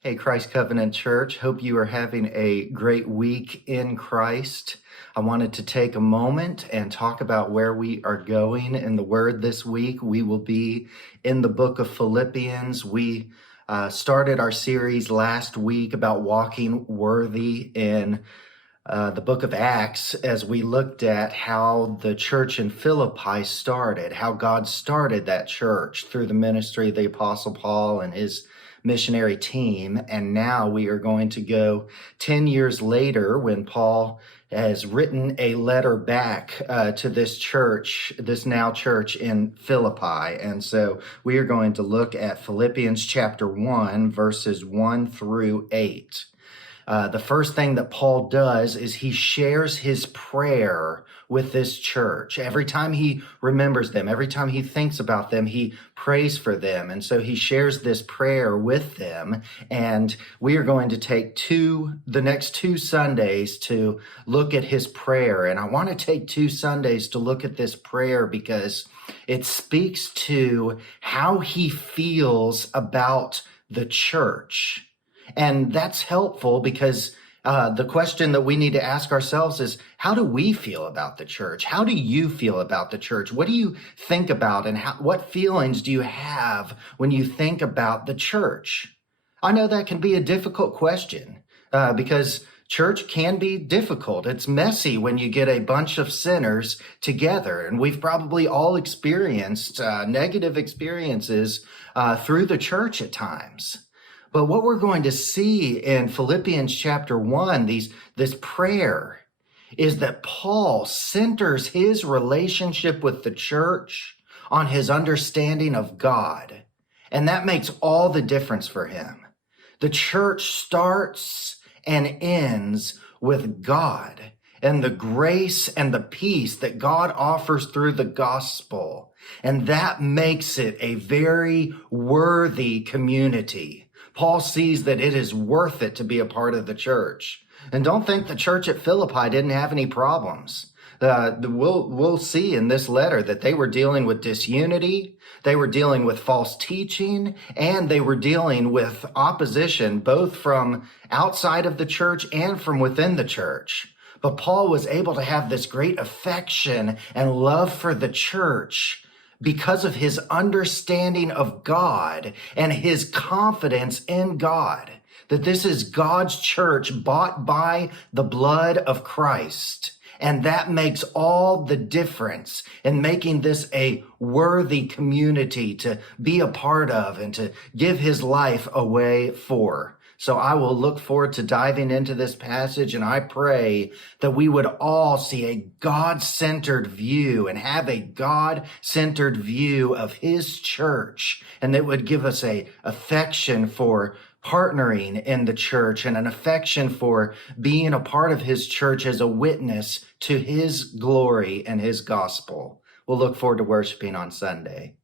Hey, Christ Covenant Church. Hope you are having a great week in Christ. I wanted to take a moment and talk about where we are going in the Word this week. We will be in the book of Philippians. We started our series last week about walking worthy in the book of Acts as we looked at how the church in Philippi started, how God started that church through the ministry of the Apostle Paul and his missionary team. And now we are going to go 10 years later when Paul has written a letter back to this church, this now church in Philippi. And so we are going to look at Philippians chapter 1, verses 1 through 8. The first thing that Paul does is he shares his prayer with this church. Every time he remembers them, every time he thinks about them, he prays for them. And so he shares this prayer with them. And we are going to take the next 2 Sundays to look at his prayer. And I want to take 2 Sundays to look at this prayer because it speaks to how he feels about the church. And that's helpful because the question that we need to ask ourselves is, how do we feel about the church? How do you feel about the church? What do you think about and what feelings do you have when you think about the church? I know that can be a difficult question because church can be difficult. It's messy when you get a bunch of sinners together. And we've probably all experienced negative experiences through the church at times. But what we're going to see in Philippians chapter 1, this prayer, is that Paul centers his relationship with the church on his understanding of God. And that makes all the difference for him. The church starts and ends with God and the grace and the peace that God offers through the gospel. And that makes it a very worthy community. Paul sees that it is worth it to be a part of the church. And don't think the church at Philippi didn't have any problems. We'll see in this letter that they were dealing with disunity, they were dealing with false teaching, and they were dealing with opposition both from outside of the church and from within the church. But Paul was able to have this great affection and love for the church because of his understanding of God and his confidence in God, that this is God's church bought by the blood of Christ. And that makes all the difference in making this a worthy community to be a part of and to give his life away for. So I will look forward to diving into this passage, and I pray that we would all see a God-centered view and have a God-centered view of his church, and that would give us a affection for partnering in the church and an affection for being a part of his church as a witness to his glory and his gospel. We'll look forward to worshiping on Sunday.